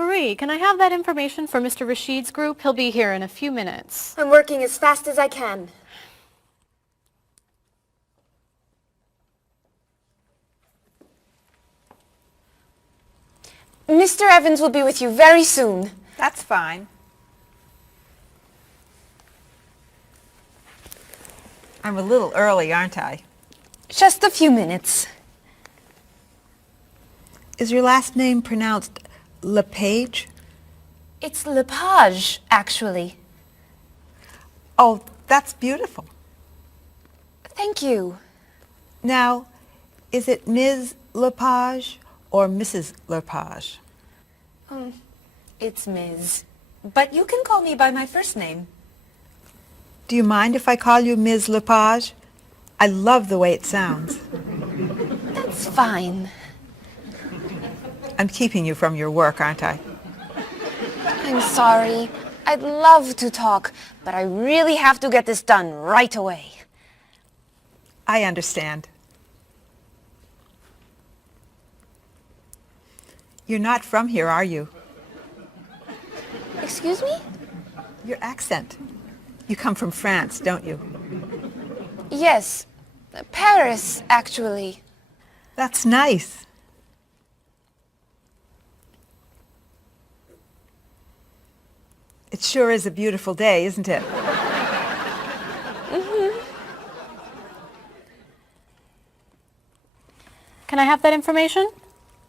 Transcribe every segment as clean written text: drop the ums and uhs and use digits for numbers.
Marie, can I have that information for Mr. Rashid's group? He'll be here in a few minutes. I'm working as fast as I can. Mr. Evans will be with you very soon. That's fine. I'm a little early, aren't I? Just a few minutes. Is your last name pronounced LePage? It's Lepage, actually. Oh, that's beautiful. Thank you. Now, is it Ms. Lepage or Mrs. Lepage? It's Ms. But you can call me by my first name. Do you mind if I call you Ms. Lepage? I love the way it sounds. That's fine. I'm keeping you from your work, aren't I? I'm sorry. I'd love to talk, but I really have to get this done right away. I understand. You're not from here, are you? Excuse me? Your accent. You come from France, don't you? Yes. Paris, actually. That's nice. It sure is a beautiful day, isn't it? Can I have that information?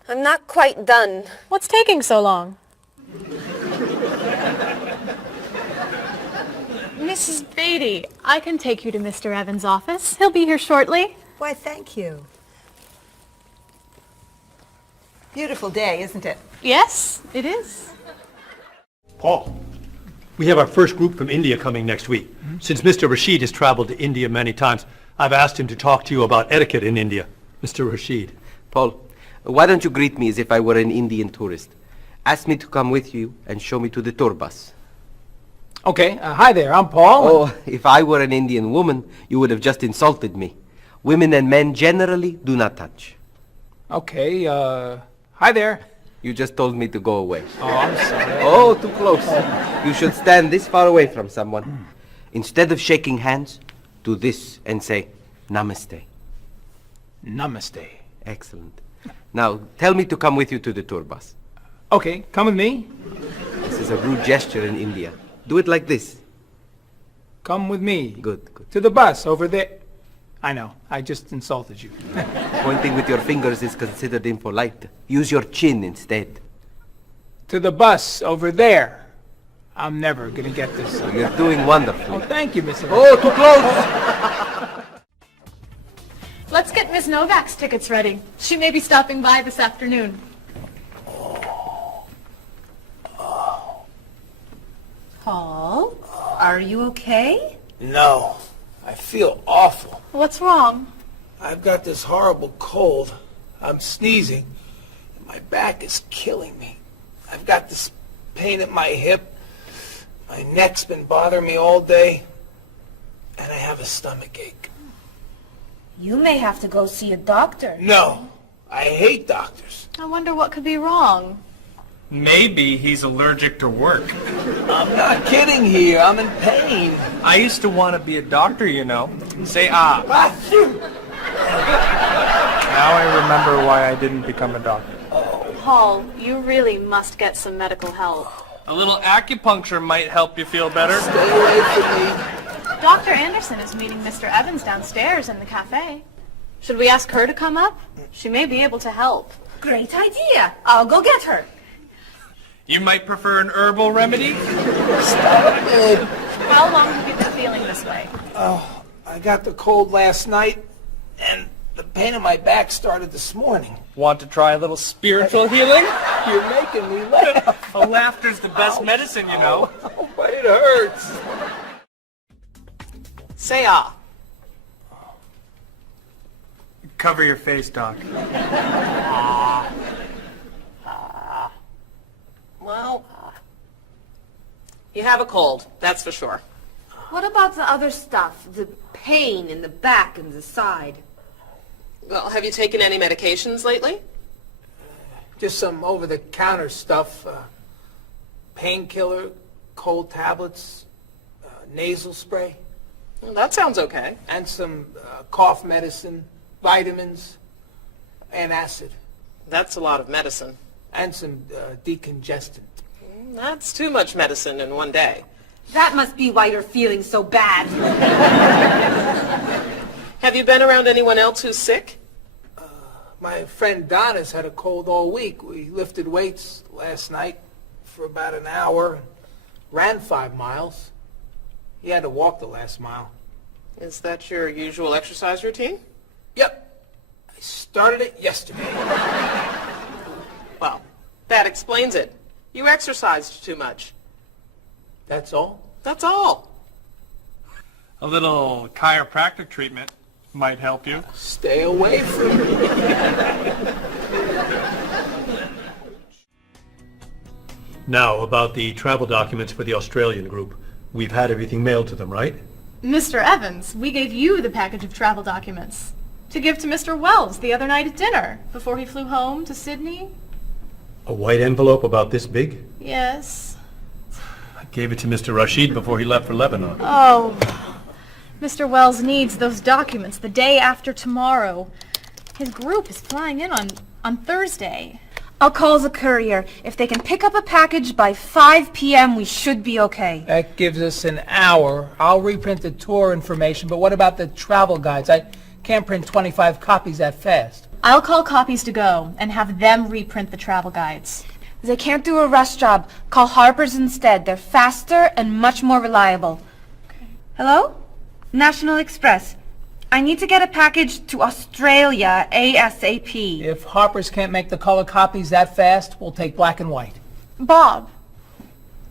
I'm not quite done. What's taking so long? Mrs. Beatty, I can take you to Mr. Evans' office. He'll be here shortly. Why, thank you. Beautiful day, isn't it? Yes, it is. Paul, we have our first group from India coming next week. Since Mr. Rashid has traveled to India many times, I've asked him to talk to you about etiquette in India. Mr. Rashid. Paul, why don't you greet me as if I were an Indian tourist? Ask me to come with you and show me to the tour bus. Okay, hi there, I'm Paul. Oh, if I were an Indian woman, you would have just insulted me. Women and men generally do not touch. Okay, hi there. You just told me to go away. Oh, I'm sorry. Oh, too close. You should stand this far away from someone. Instead of shaking hands, do this and say, Namaste. Namaste. Excellent. Now, tell me to come with you to the tour bus. Okay, come with me. This is a rude gesture in India. Do it like this. Come with me. Good, good. To the bus over there. I know, I just insulted you. Pointing with your fingers is considered impolite. Use your chin instead. To the bus over there. I'm never gonna get this. You're doing wonderfully. Oh, thank you, Mr. Oh, too close! Let's get Ms. Novak's tickets ready. She may be stopping by this afternoon. Paul, are you okay? No, I feel awful. What's wrong? I've got this horrible cold. I'm sneezing, and my back is killing me. I've got this pain at my hip. My neck's been bothering me all day, and I have a stomach ache. You may have to go see a doctor. No, I hate doctors. I wonder what could be wrong. Maybe he's allergic to work. I'm not kidding here. I'm in pain. I used to want to be a doctor, you know. Say ah. Now I remember why I didn't become a doctor. Paul, you really must get some medical help. A little acupuncture might help you feel better. Stay away from me. Dr. Anderson is meeting Mr. Evans downstairs in the cafe. Should we ask her to come up? She may be able to help. Great idea. I'll go get her. You might prefer an herbal remedy? Stop it. How long have you been feeling this way? Oh, I got the cold last night, and the pain in my back started this morning. Want to try a little spiritual healing? You're making me laugh. Laughter's the best medicine, you know. Oh, but it hurts. Say ah. Cover your face, Doc. Well, you have a cold, that's for sure. What about the other stuff? The pain in the back and the side? Well, have you taken any medications lately? Just some over-the-counter stuff. painkiller, cold tablets, nasal spray, Well, that sounds okay. and some cough medicine, vitamins, antacid, That's a lot of medicine. and some decongestant. That's too much medicine in one day. That must be why you're feeling so bad. Have you been around anyone else who's sick? My friend Don has had a cold all week. We lifted weights last night for about an hour, ran 5 miles. He had to walk the last mile. Is that your usual exercise routine? Yep, I started it yesterday. Well, that explains it. You exercised too much. That's all? That's all. A little chiropractic treatment might help you. Stay away from me. Now, about the travel documents for the Australian group. We've had everything mailed to them, right? Mr. Evans, we gave you the package of travel documents to give to Mr. Wells the other night at dinner before he flew home to Sydney. A white envelope about this big? Yes. I gave it to Mr. Rashid before he left for Lebanon. Oh, Mr. Wells needs those documents the day after tomorrow. His group is flying in on Thursday. I'll call the courier. If they can pick up a package by 5 p.m., we should be okay. That gives us an hour. I'll reprint the tour information, but what about the travel guides? I can't print 25 copies that fast. I'll call Copies to Go and have them reprint the travel guides. They can't do a rush job. Call Harper's instead. They're faster and much more reliable. Okay. Hello? National Express. I need to get a package to Australia ASAP. If Harper's can't make the color copies that fast, we'll take black and white. Bob,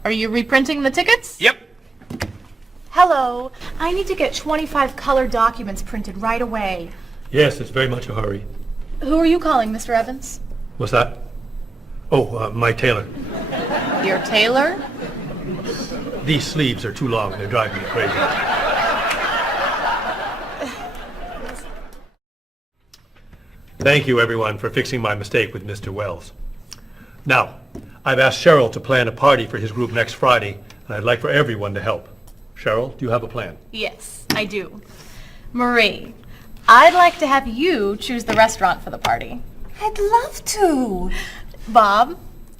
are you reprinting the tickets? Yep. Hello. I need to get 25 color documents printed right away. Yes, it's very much a hurry. Who are you calling, Mr. Evans? What's that? Oh, my tailor. Your tailor? These sleeves are too long. They're driving me crazy. Thank you, everyone, for fixing my mistake with Mr. Wells. Now, I've asked Cheryl to plan a party for his group next Friday, and I'd like for everyone to help. Cheryl, do you have a plan? Yes, I do. Marie, I'd like to have you choose the restaurant for the party. I'd love to. Bob,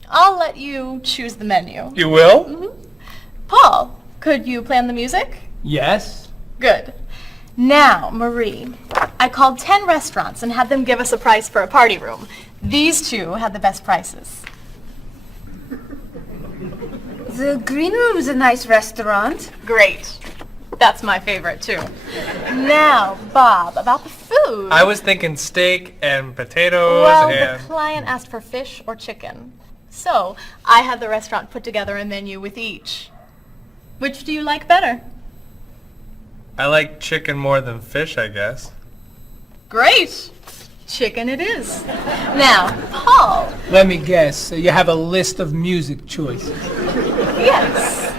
I'll let you choose the menu. You will? Paul, could you plan the music? Yes? Good. Now, Marie, I called 10 restaurants and had them give us a price for a party room. These two had the best prices. The Green Room's a nice restaurant. Great. That's my favorite, too. Now, Bob, about the food. I was thinking steak and potatoes Well, the and... client asked for fish or chicken. So, I had the restaurant put together a menu with each. Which do you like better? I like chicken more than fish, I guess. Great. Chicken it is. Now, Paul. Let me guess. You have a list of music choices. Yes.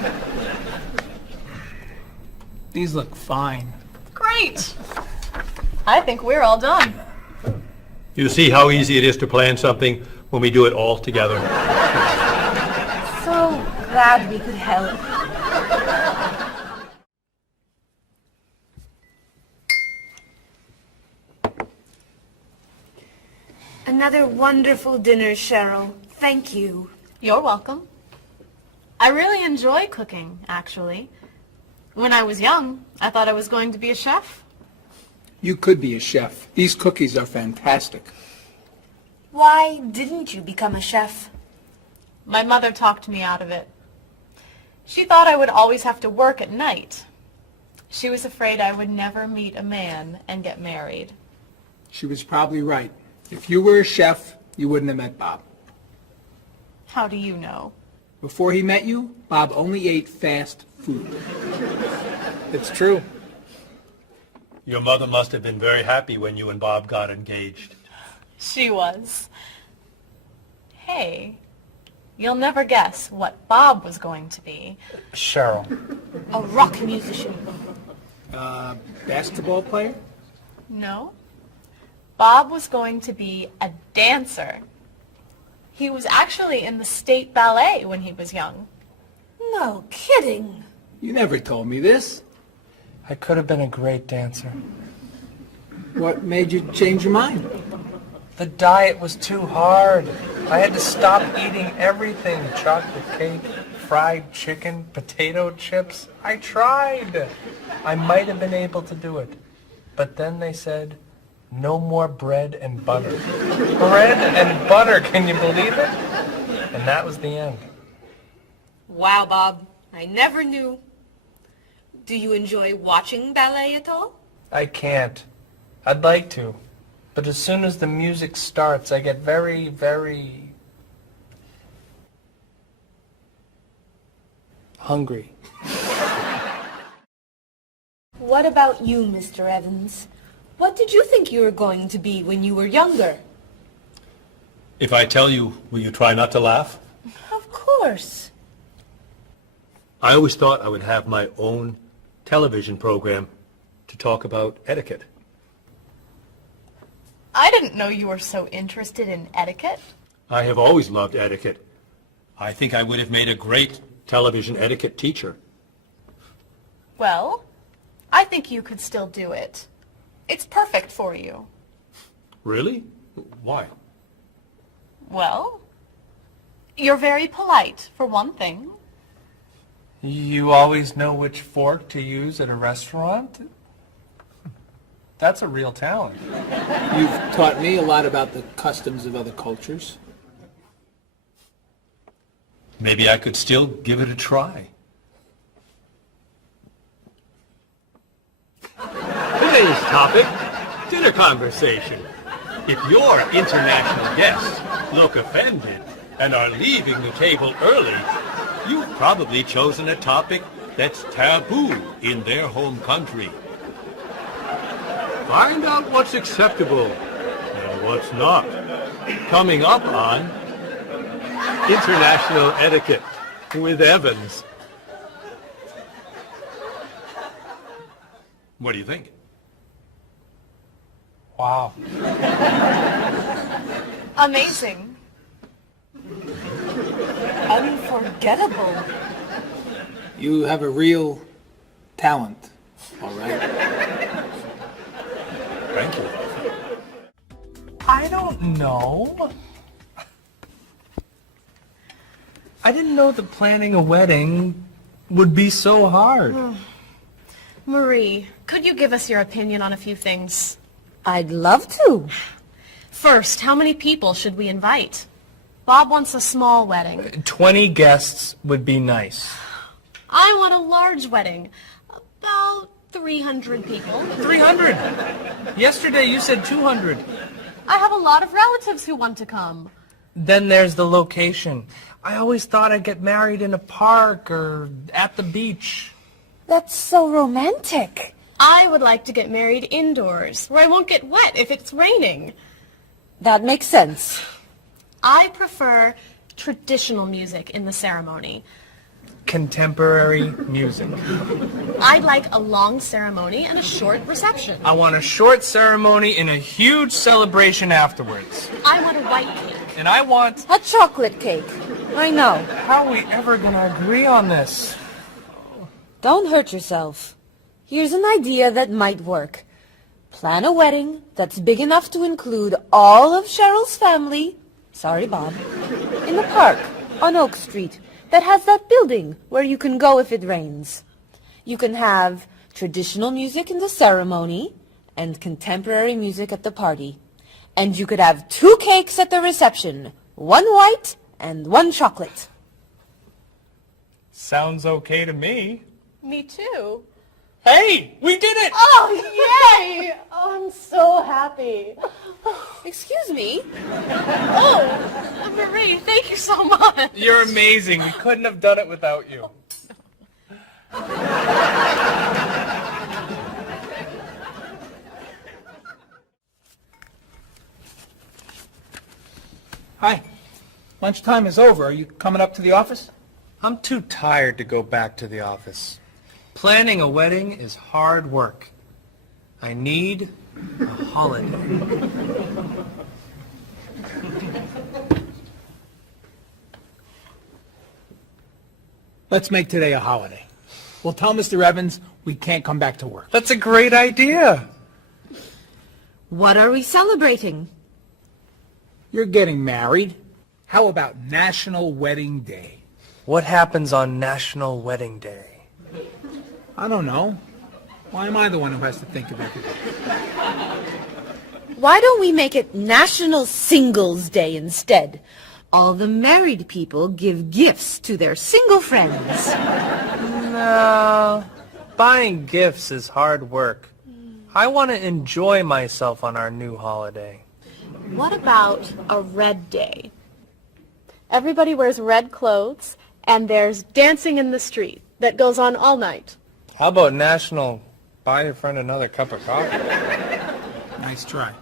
These look fine. Great. I think we're all done. You see how easy it is to plan something when we do it all together? So glad we could help. Another wonderful dinner, Cheryl. Thank you. You're welcome. I really enjoy cooking, actually. When I was young, I thought I was going to be a chef. You could be a chef. These cookies are fantastic. Why didn't you become a chef? My mother talked me out of it. She thought I would always have to work at night. She was afraid I would never meet a man and get married. She was probably right. If you were a chef, you wouldn't have met Bob. How do you know? Before he met you, Bob only ate fast food. It's true. Your mother must have been very happy when you and Bob got engaged. She was. Hey, you'll never guess what Bob was going to be. Cheryl. A rock musician. Basketball player? No. Bob was going to be a dancer. He was actually in the state ballet when he was young. No kidding. You never told me this. I could have been a great dancer. What made you change your mind? The diet was too hard. I had to stop eating everything. Chocolate cake, fried chicken, potato chips. I tried. I might have been able to do it. But then they said, no more bread and butter. Bread and butter, can you believe it? And that was the end. Wow, Bob. I never knew. Do you enjoy watching ballet at all? I can't. I'd like to. But as soon as the music starts, I get very, very hungry. What about you, Mr. Evans? What did you think you were going to be when you were younger? If I tell you, will you try not to laugh? Of course. I always thought I would have my own television program to talk about etiquette. I didn't know you were so interested in etiquette. I have always loved etiquette. I think I would have made a great television etiquette teacher. Well, I think you could still do it. It's perfect for you. Really? Why? Well, you're very polite, for one thing. You always know which fork to use at a restaurant? That's a real talent. You've taught me a lot about the customs of other cultures. Maybe I could still give it a try. Today's topic, dinner conversation. If your international guests look offended and are leaving the table early, you've probably chosen a topic that's taboo in their home country. Find out what's acceptable and what's not. Coming up on International Etiquette with Evans. What do you think? Wow. Amazing. Unforgettable. You have a real talent, all right? Thank you. I don't know. I didn't know that planning a wedding would be so hard. Marie, could you give us your opinion on a few things? I'd love to. First, how many people should we invite? Bob wants a small wedding. 20 guests would be nice. I want a large wedding. About 300 people. 300. Yesterday you said 200. I have a lot of relatives who want to come. Then there's the location. I always thought I'd get married in a park or at the beach. That's so romantic. I would like to get married indoors, where I won't get wet if it's raining. That makes sense. I prefer traditional music in the ceremony. Contemporary music. I'd like a long ceremony and a short reception. I want a short ceremony and a huge celebration afterwards. I want a white cake. And I want... A chocolate cake. I know. How are we ever going to agree on this? Don't hurt yourself. Here's an idea that might work. Plan a wedding that's big enough to include all of Cheryl's family, sorry Bob, in a park on Oak Street that has that building where you can go if it rains. You can have traditional music in the ceremony and contemporary music at the party. And you could have 2 cakes at the reception, 1 white and 1 chocolate. Sounds okay to me. Me too. Hey, we did it! Oh, yay! Oh, I'm so happy. Excuse me? Oh, Marie, thank you so much. You're amazing. We couldn't have done it without you. Hi. Lunchtime is over. Are you coming up to the office? I'm too tired to go back to the office. Planning a wedding is hard work. I need a holiday. Let's make today a holiday. We'll tell Mr. Evans we can't come back to work. That's a great idea. What are we celebrating? You're getting married. How about National Wedding Day? What happens on National Wedding Day? I don't know. Why am I the one who has to think of everything? Why don't we make it National Singles Day instead? All the married people give gifts to their single friends. No, buying gifts is hard work. I want to enjoy myself on our new holiday. What about a red day? Everybody wears red clothes, and there's dancing in the street that goes on all night. How about National Buy Your Friend Another Cup of Coffee? Nice try.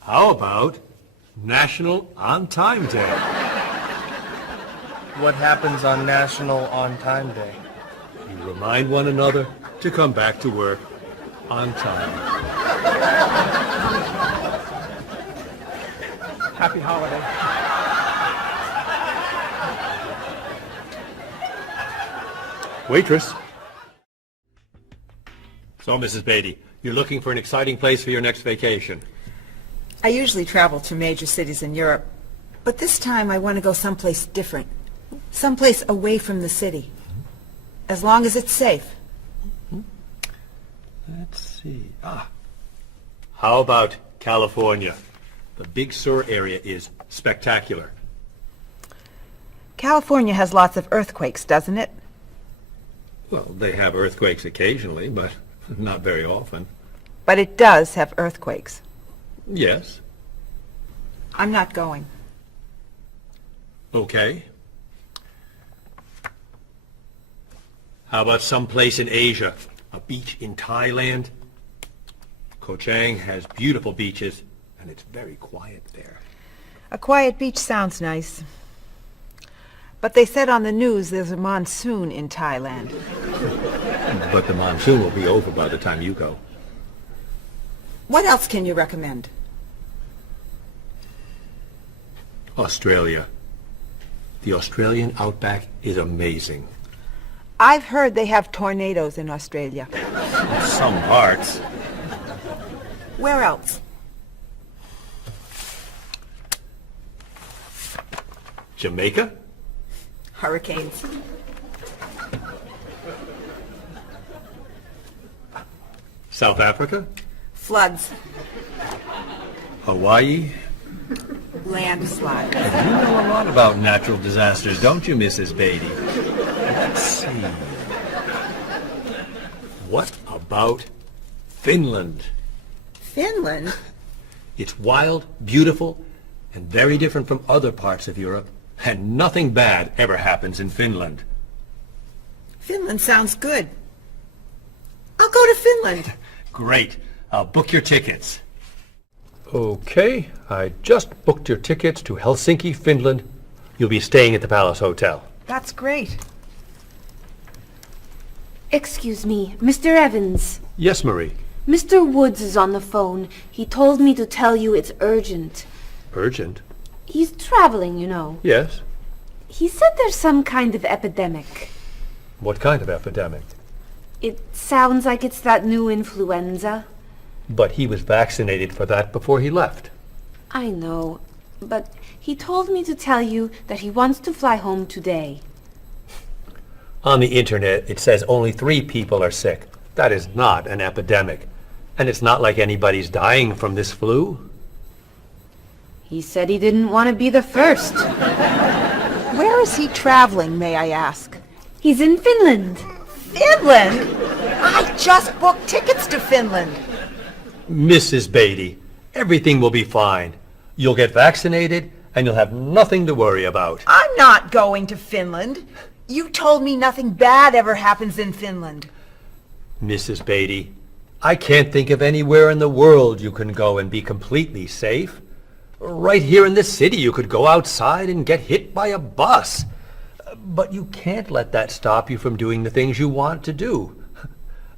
How about National On Time Day? What happens on National On Time Day? You remind one another to come back to work on time. Happy holiday. Waitress. So, Mrs. Beatty, you're looking for an exciting place for your next vacation. I usually travel to major cities in Europe, but this time I want to go someplace different. Someplace away from the city. As long as it's safe. Let's see. How about California? The Big Sur area is spectacular. California has lots of earthquakes, doesn't it? Well, they have earthquakes occasionally, but not very often. But it does have earthquakes. Yes. I'm not going. Okay. How about someplace in Asia? A beach in Thailand? Koh Chang has beautiful beaches, and it's very quiet there. A quiet beach sounds nice. But they said on the news there's a monsoon in Thailand. But the monsoon will be over by the time you go. What else can you recommend? Australia. The Australian outback is amazing. I've heard they have tornadoes in Australia. Some parts. Where else? Jamaica? Hurricanes. South Africa? Floods. Hawaii? Landslides. You know a lot about natural disasters, don't you, Mrs. Beatty? Let's see. What about Finland? Finland? It's wild, beautiful, and very different from other parts of Europe, and nothing bad ever happens in Finland. Finland sounds good. I'll go to Finland. Great. I'll book your tickets. Okay, I just booked your tickets to Helsinki, Finland. You'll be staying at the Palace Hotel. That's great. Excuse me, Mr. Evans. Yes, Marie. Mr. Woods is on the phone. He told me to tell you it's urgent. Urgent? He's traveling, you know. Yes. He said there's some kind of epidemic. What kind of epidemic? It sounds like it's that new influenza. But he was vaccinated for that before he left. I know, but he told me to tell you that he wants to fly home today. On the internet, it says only 3 people are sick. That is not an epidemic. And it's not like anybody's dying from this flu. He said he didn't want to be the first. Where is he traveling, may I ask? He's in Finland. Finland? I just booked tickets to Finland. Mrs. Beatty, everything will be fine. You'll get vaccinated, and you'll have nothing to worry about. I'm not going to Finland. You told me nothing bad ever happens in Finland. Mrs. Beatty, I can't think of anywhere in the world you can go and be completely safe. Right here in this city, you could go outside and get hit by a bus. But you can't let that stop you from doing the things you want to do.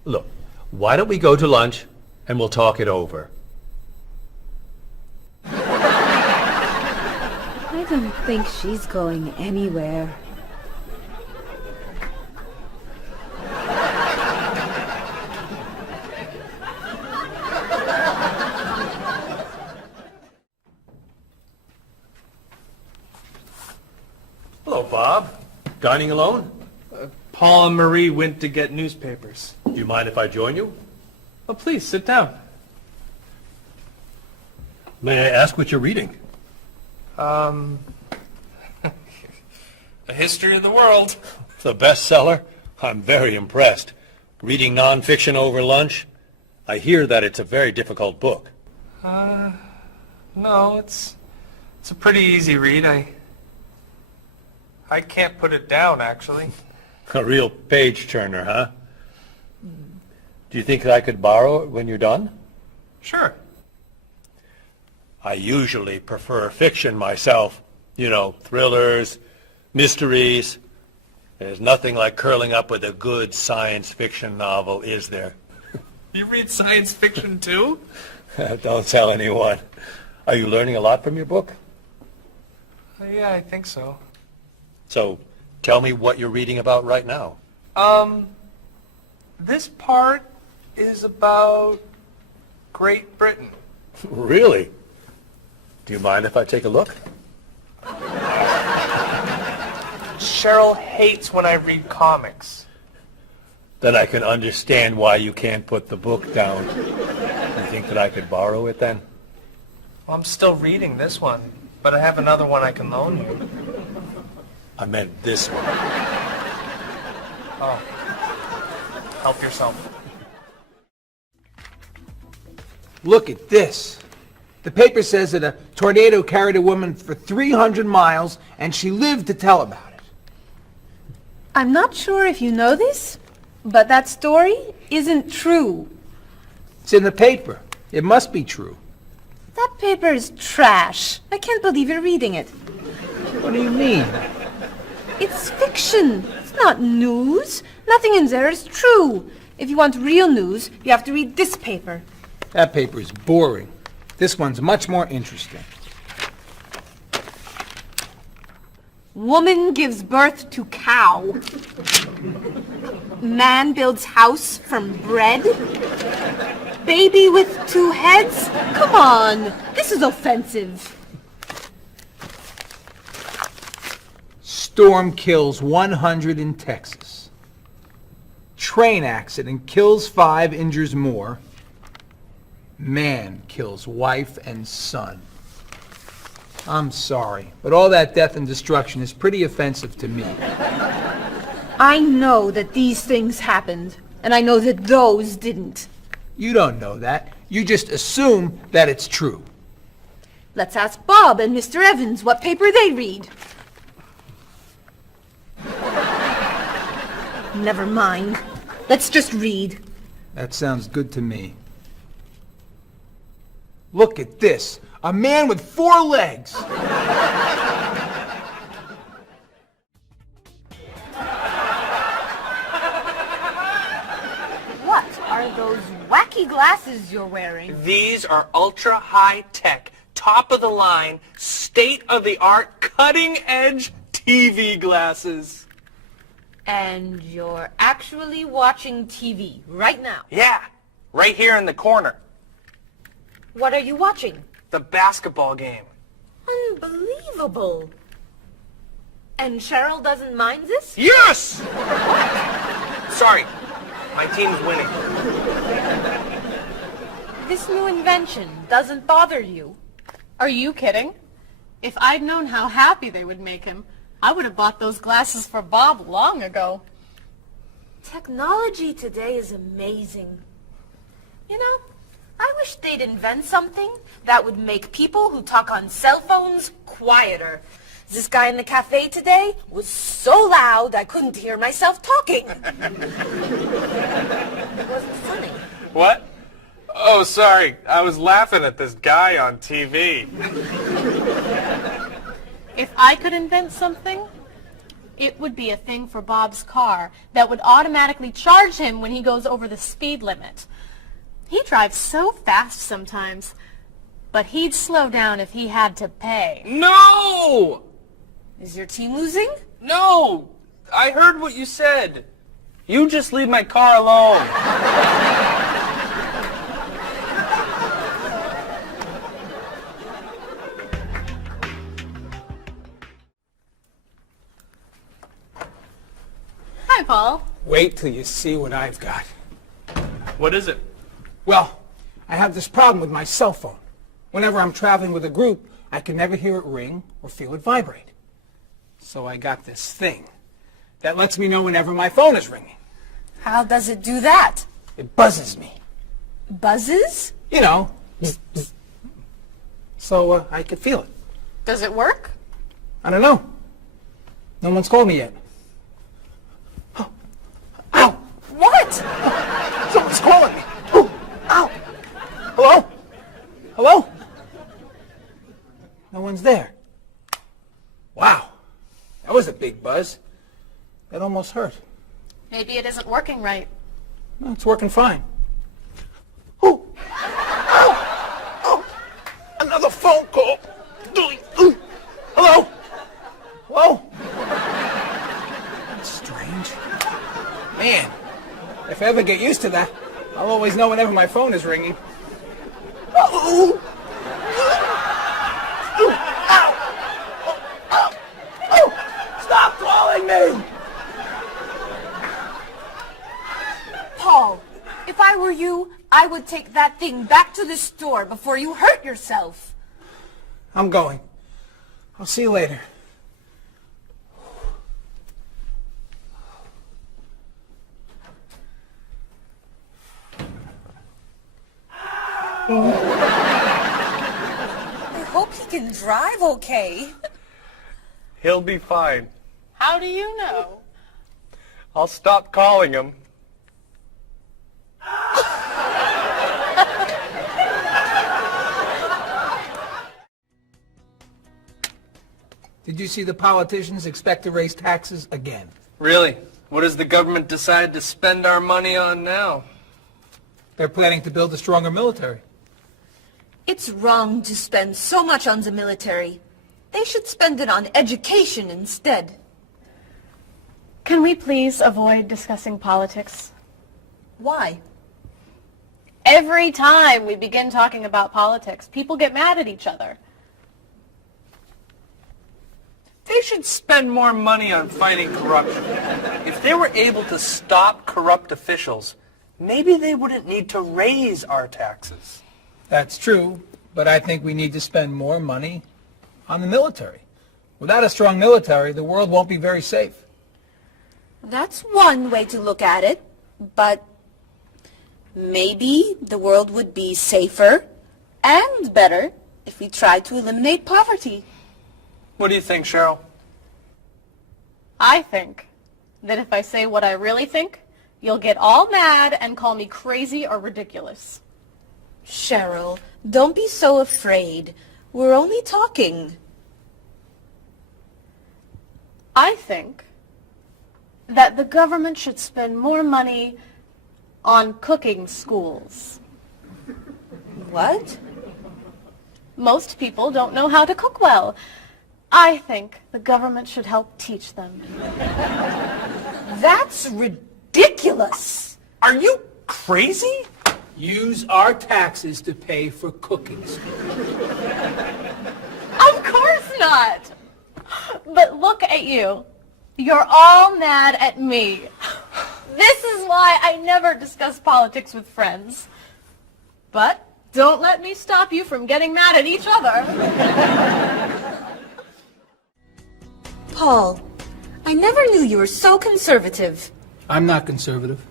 Look, why don't we go to lunch, and we'll talk it over. I don't think she's going anywhere. Hello, Bob. Dining alone? Paul and Marie went to get newspapers. Do you mind if I join you? Oh, please, sit down. May I ask what you're reading? A history of the world. The bestseller? I'm very impressed. Reading nonfiction over lunch? I hear that it's a very difficult book. No, it's a pretty easy read. I can't put it down, actually. A real page-turner, huh? Do you think I could borrow it when you're done? Sure. I usually prefer fiction myself. You know, thrillers, mysteries. There's nothing like curling up with a good science fiction novel, is there? You read science fiction, too? Don't tell anyone. Are you learning a lot from your book? Yeah, I think so. So, tell me what you're reading about right now. This part is about Great Britain. Really? Do you mind if I take a look? Cheryl hates when I read comics. Then I can understand why you can't put the book down. You think that I could borrow it then? Well, I'm still reading this one, but I have another one I can loan you. I meant this one. Oh. Help yourself. Look at this. The paper says that a tornado carried a woman for 300 miles, and she lived to tell about it. I'm not sure if you know this, but that story isn't true. It's in the paper. It must be true. That paper is trash. I can't believe you're reading it. What do you mean? It's fiction. It's not news. Nothing in there is true. If you want real news, you have to read this paper. That paper is boring. This one's much more interesting. Woman gives birth to cow. Man builds house from bread. Baby with 2 heads? Come on, this is offensive. Storm kills 100 in Texas. Train accident kills 5, injures more. Man kills wife and son. I'm sorry, but all that death and destruction is pretty offensive to me. I know that these things happened, and I know that those didn't. You don't know that. You just assume that it's true. Let's ask Bob and Mr. Evans what paper they read. Never mind. Let's just read. That sounds good to me. Look at this. A man with 4 legs. What are those wacky glasses you're wearing? These are ultra high tech, top of the line, state of the art, cutting edge TV glasses. And you're actually watching TV right now. Yeah, right here in the corner. What are you watching? The basketball game. Unbelievable. And Cheryl doesn't mind this? Yes! Sorry, my team's winning. This new invention doesn't bother you. Are you kidding? If I'd known how happy they would make him, I would have bought those glasses for Bob long ago. Technology today is amazing. You know, I wish they'd invent something that would make people who talk on cell phones quieter. This guy in the cafe today was so loud I couldn't hear myself talking. It wasn't funny. What? Oh, sorry. I was laughing at this guy on TV. If I could invent something, it would be a thing for Bob's car that would automatically charge him when he goes over the speed limit. He drives so fast sometimes, but he'd slow down if he had to pay. No! Is your team losing? No! I heard what you said. You just leave my car alone. Hi, Paul. Wait till you see what I've got. What is it? Well, I have this problem with my cell phone. Whenever I'm traveling with a group, I can never hear it ring or feel it vibrate. So I got this thing that lets me know whenever my phone is ringing. How does it do that? It buzzes me. Buzzes? You know, bzz, bzz. So I could feel it. Does it work? I don't know. No one's called me yet. Oh. Ow! What? Someone's calling me. Oh. Ow! Hello? Hello? No one's there. Wow. That was a big buzz. That almost hurt. Maybe it isn't working right. No, it's working fine. Oh! Ow! Oh! Another phone call. Hello? Hello? That's strange. Man, if I ever get used to that, I'll always know whenever my phone is ringing. Oh! Stop calling me! Paul, if I were you, I would take that thing back to the store before you hurt yourself. I'm going. I'll see you later. I hope he can drive okay. He'll be fine. How do you know? I'll stop calling him. Did you see the politicians expect to raise taxes again? Really? What does the government decide to spend our money on now? They're planning to build a stronger military. It's wrong to spend so much on the military. They should spend it on education instead. Can we please avoid discussing politics? Why? Every time we begin talking about politics, people get mad at each other. They should spend more money on fighting corruption. If they were able to stop corrupt officials, maybe they wouldn't need to raise our taxes. That's true, but I think we need to spend more money on the military. Without a strong military, the world won't be very safe. That's one way to look at it, but maybe the world would be safer and better if we tried to eliminate poverty. What do you think, Cheryl? I think that if I say what I really think, you'll get all mad and call me crazy or ridiculous. Cheryl, don't be so afraid. We're only talking. I think that the government should spend more money on cooking schools. What? Most people don't know how to cook well. I think the government should help teach them. That's ridiculous. Are you crazy? Use our taxes to pay for cooking school. Of course not. But look at you. You're all mad at me. This is why I never discuss politics with friends. But don't let me stop you from getting mad at each other. Paul, I never knew you were so conservative. I'm not conservative.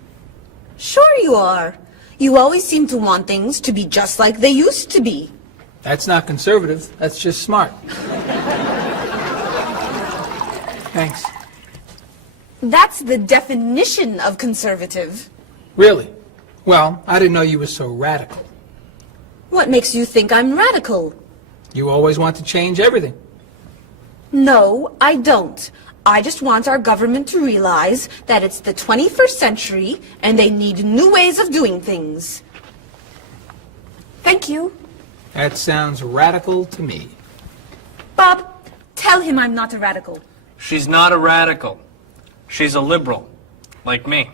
Sure you are. You always seem to want things to be just like they used to be. That's not conservative. That's just smart. Thanks. That's the definition of conservative. Really? Well, I didn't know you were so radical. What makes you think I'm radical? You always want to change everything. No, I don't. I just want our government to realize that it's the 21st century and they need new ways of doing things. Thank you. That sounds radical to me. Bob, tell him I'm not a radical. She's not a radical. She's a liberal, like me.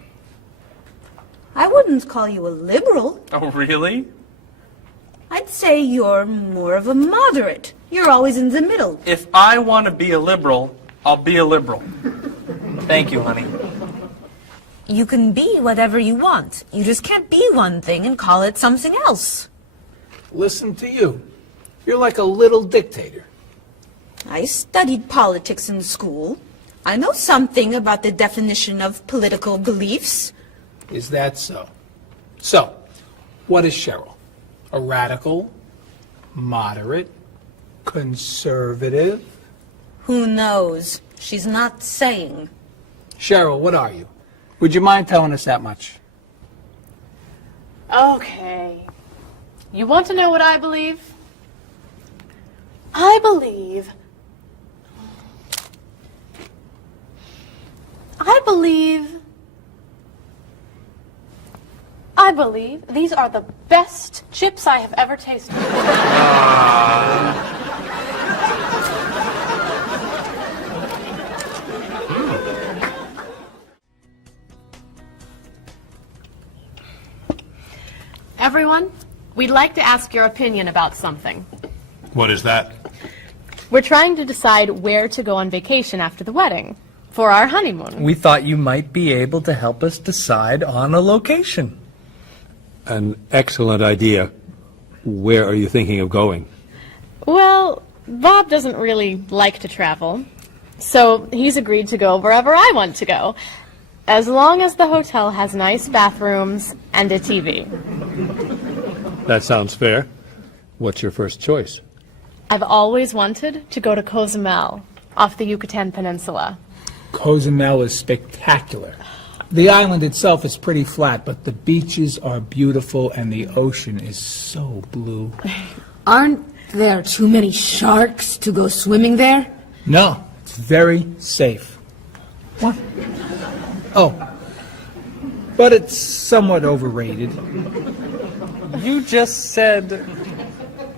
I wouldn't call you a liberal. Oh, really? I'd say you're more of a moderate. You're always in the middle. If I want to be a liberal, I'll be a liberal. Thank you, honey. You can be whatever you want. You just can't be one thing and call it something else. Listen to you. You're like a little dictator. I studied politics in school. I know something about the definition of political beliefs. Is that so? So, what is Cheryl? A radical? Moderate? Conservative? Who knows? She's not saying. Cheryl, what are you? Would you mind telling us that much? Okay. You want to know what I believe? I believe these are the best chips I have ever tasted. Everyone, we'd like to ask your opinion about something. What is that? We're trying to decide where to go on vacation after the wedding for our honeymoon. We thought you might be able to help us decide on a location. An excellent idea. Where are you thinking of going? Well, Bob doesn't really like to travel, so he's agreed to go wherever I want to go, as long as the hotel has nice bathrooms and a TV. That sounds fair. What's your first choice? I've always wanted to go to Cozumel, off the Yucatan Peninsula. Cozumel is spectacular. The island itself is pretty flat, but the beaches are beautiful and the ocean is so blue. Aren't there too many sharks to go swimming there? No, it's very safe. What? Oh, but it's somewhat overrated. You just said...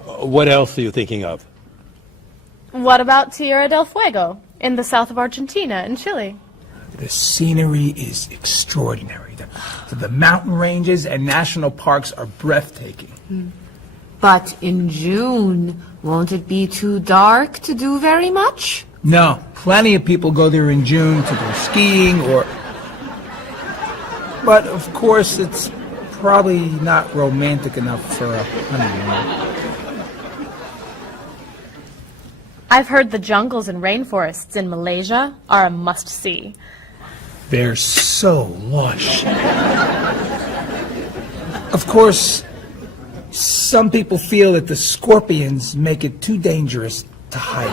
What else are you thinking of? What about Tierra del Fuego, in the south of Argentina and Chile? The scenery is extraordinary. The mountain ranges and national parks are breathtaking. But in June, won't it be too dark to do very much? No, plenty of people go there in June to go skiing or... But, of course, it's probably not romantic enough for a honeymoon. I've heard the jungles and rainforests in Malaysia are a must-see. They're so lush. Of course, some people feel that the scorpions make it too dangerous to hike.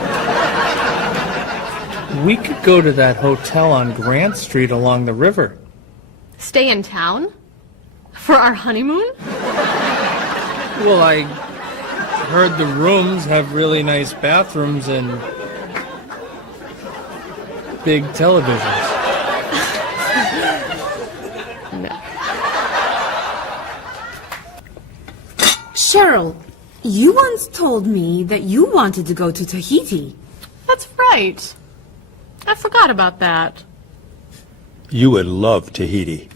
We could go to that hotel on Grant Street along the river. Stay in town? For our honeymoon? Well, I heard the rooms have really nice bathrooms and big televisions. Cheryl, you once told me that you wanted to go to Tahiti. That's right. I forgot about that. You would love Tahiti.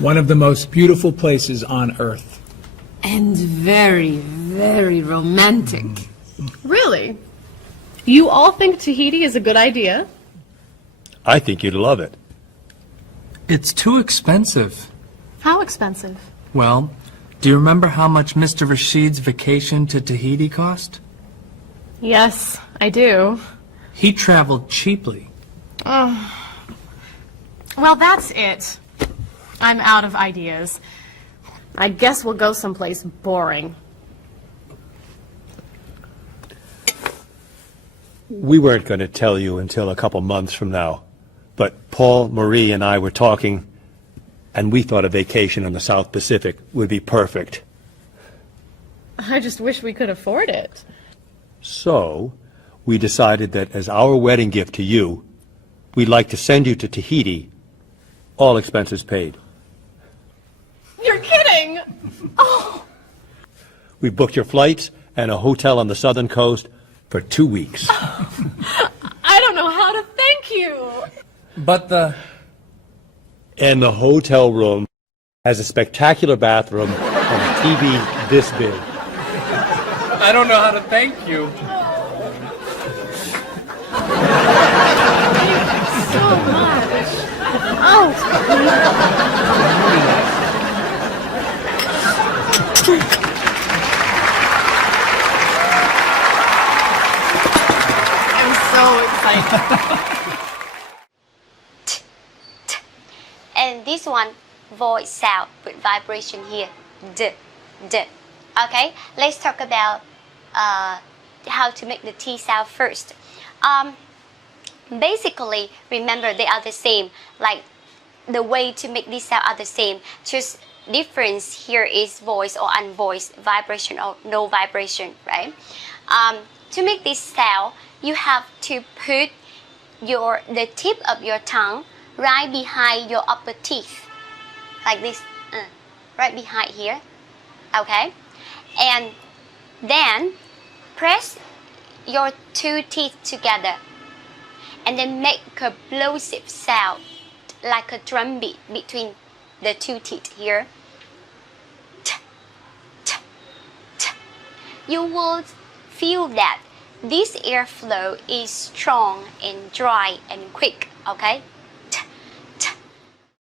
One of the most beautiful places on Earth. And very, very romantic. Really? You all think Tahiti is a good idea? I think you'd love it. It's too expensive. How expensive? Well, do you remember how much Mr. Rashid's vacation to Tahiti cost? Yes, I do. He traveled cheaply. Oh. Well, that's it. I'm out of ideas. I guess we'll go someplace boring. We weren't going to tell you until a couple months from now, but Paul, Marie, and I were talking, and we thought a vacation in the South Pacific would be perfect. I just wish we could afford it. So, we decided that as our wedding gift to you, we'd like to send you to Tahiti, all expenses paid. You're kidding! Oh! We booked your flights and a hotel on the southern coast for 2 weeks. I don't know how to thank you! But And the hotel room has a spectacular bathroom and a TV this big. I don't know how to thank you. Thank you so much. Oh! And this one, voice sound with vibration here. D, d. Okay, let's talk about how to make the T sound first. Basically, remember they are the same. Like the way to make this sound are the same. Just difference here is voice or unvoiced, vibration or no vibration, right? To make this sound, you have to put the tip of your tongue right behind your upper teeth, like this, right behind here. Okay, and then press your two teeth together, and then make a plosive sound like a drum beat between the two teeth here. You will feel that this airflow is strong and dry and quick, okay?